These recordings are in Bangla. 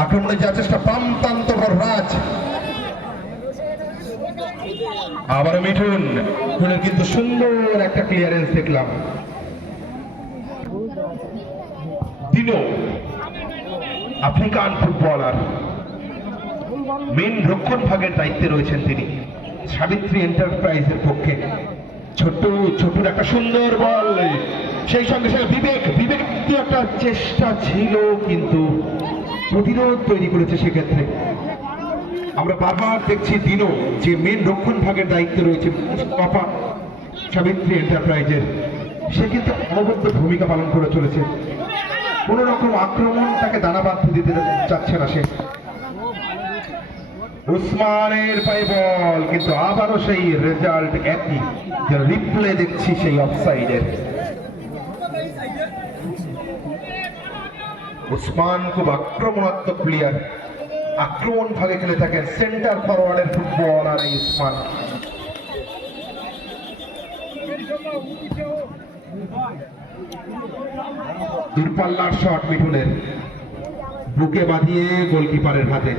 আক্রমণে যাওয়ার চেষ্টা প্রান্তান্ত রাজ, আবারও মিঠুন কিন্তু সুন্দর একটা ক্লিয়ারেন্স দেখলাম। দিনো আফ্রিকান ফুটবলার, মেন রক্ষণ ভাগের দায়িত্বে রয়েছেন তিনি সাবিত্রী এন্টারপ্রাইজের পক্ষে। ছোট্টুর একটা সুন্দর বল, সেই সঙ্গে সঙ্গে বিবেক একটা চেষ্টা ছিল কিন্তু প্রতিরোধ তৈরি করেছে। সেক্ষেত্রে আমরা বারবার দেখছি দিনো যে মেন রক্ষণ ভাগের দায়িত্বে রয়েছে সাবিত্রী এন্টারপ্রাইজের, সে কিন্তু অনবদ্য ভূমিকা পালন করে চলেছে। কোন রকম আক্রমণ তাকে দানা বাঁধতে দিতে চাচ্ছে না সে। উসমানের পায়ে বল, কিন্তু আবারও সেই রেজাল্ট একই, রিপ্লে দেখছি সেই অফসাইডের। উসমান খুব আক্রমণাত্মক প্লেয়ার, আক্রমণ ভাগে খেলে থাকেন, সেন্টার ফরওয়ার্ডের ফুটবলার এই উসমান। দূরপাল্লার শট মিঠুনের, বুকে বাঁধিয়ে গোলকিপারের হাতে।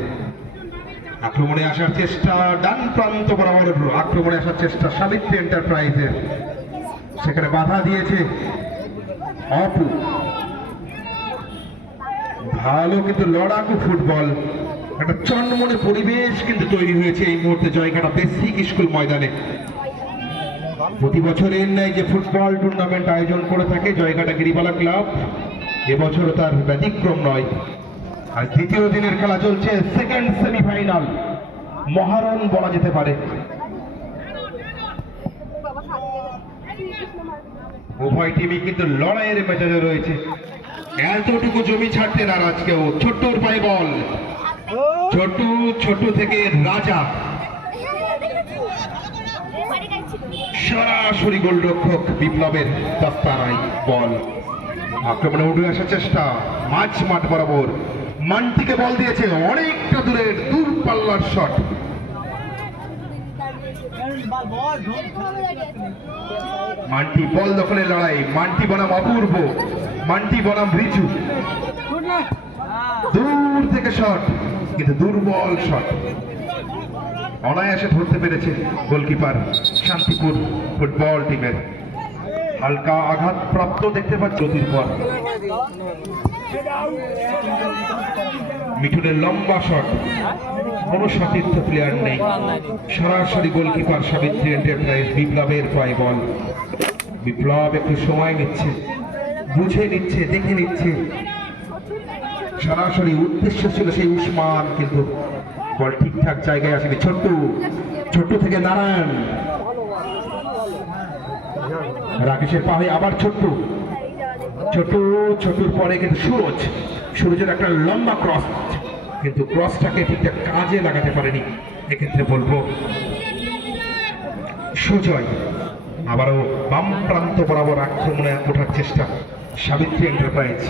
আক্রমণে আসার চেষ্টা ডান প্রান্ত বরাবর, আক্রমণে আসার চেষ্টা সাবিত্রী এন্টারপ্রাইজের, সেখানে বাধা দিয়েছে অপু। ভালো কিন্তু লড়াকু ফুটবল, একটা চন্মনে পরিবেশ কিন্তু তৈরি হয়েছে এই মুহূর্তে জয়ঘাটা বেসিক স্কুল ময়দানে। প্রতি বছরের ন্যায় যে ফুটবল টুর্নামেন্ট আয়োজন করে থাকে জয়ঘাটা গিরিবালা ক্লাব, এবছরও তার ব্যতিক্রম নয়। আর দ্বিতীয় দিনের খেলা চলছে, সেকেন্ড সেমিফাইনাল, মহারণ বলা যেতে পারে। উভয় টিমই কিন্তু লড়াইয়ের মেজাজে রয়েছে, এতটুকু জমি ছাড়তে নারাজ কেউ। ছোট্টুর পায়ে বল, ছোট্টু থেকে রাজা, সরাসরি গোলরক্ষক বিপ্লবের দস্তানায় বল। আক্রমণে উঠে আসার চেষ্টা মাঝ মাঠ বরাবর, মান্টিকে বল দিয়েছে অনেকটা দূরের দূরপাল্লার শট। মান্টি বল দখলের লড়াই, মান্টি বনাম অপূর্ব, মান্টি বনাম রিচু, দূর থেকে শট কিন্তু দুর্বল শট, অনায়াসে ধরতে পেরেছে গোলকিপার শান্তিপুর ফুটবল টিমের। হালকা আঘাত প্রাপ্ত দেখতে পাচ্ছি জ্যোতির পর। মিঠুনের লম্বা শট, কোনো সতীর্থ প্লেয়ার নেই, সরাসরি গোলকিপার সাবিত্রী এন্টারপ্রাইজ বিপ্লবের পায়ে বল। বিপ্লব একটু সময় নিচ্ছে, বুঝে নিচ্ছে, দেখে নিচ্ছে, সরাসরি উদ্দেশ্য ছিল সেই উসমান, কিন্তু বল ঠিকঠাক জায়গায় আসেনি। ছোট্টু থেকে নারায়ণ, রাকেশের পায়ে আবার ছোট্টুর পরে কিন্তু সুরজের একটা লম্বা ক্রস, কিন্তু ক্রসটাকে ঠিকঠাক কাজে লাগাতে পারেনি। এক্ষেত্রে বলবো সুজয়। আবারও বাম প্রান্ত বরাবর আক্রমণে ওঠার চেষ্টা সাবিত্রী এন্টারপ্রাইজ,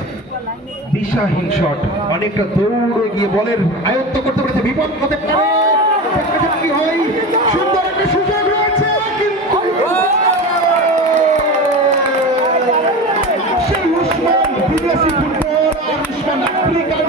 দিশাহীন শট, অনেকটা দৌড়ে গিয়ে বলের আয়ত্ত করতে পেরেছে, বিপদ হতে পারে। কি হয়, সুন্দর একটা সুযোগ রয়েছে, কিন্তু সেই উসমান বিদেশি ফুটবল আর উসমান আফ্রিকান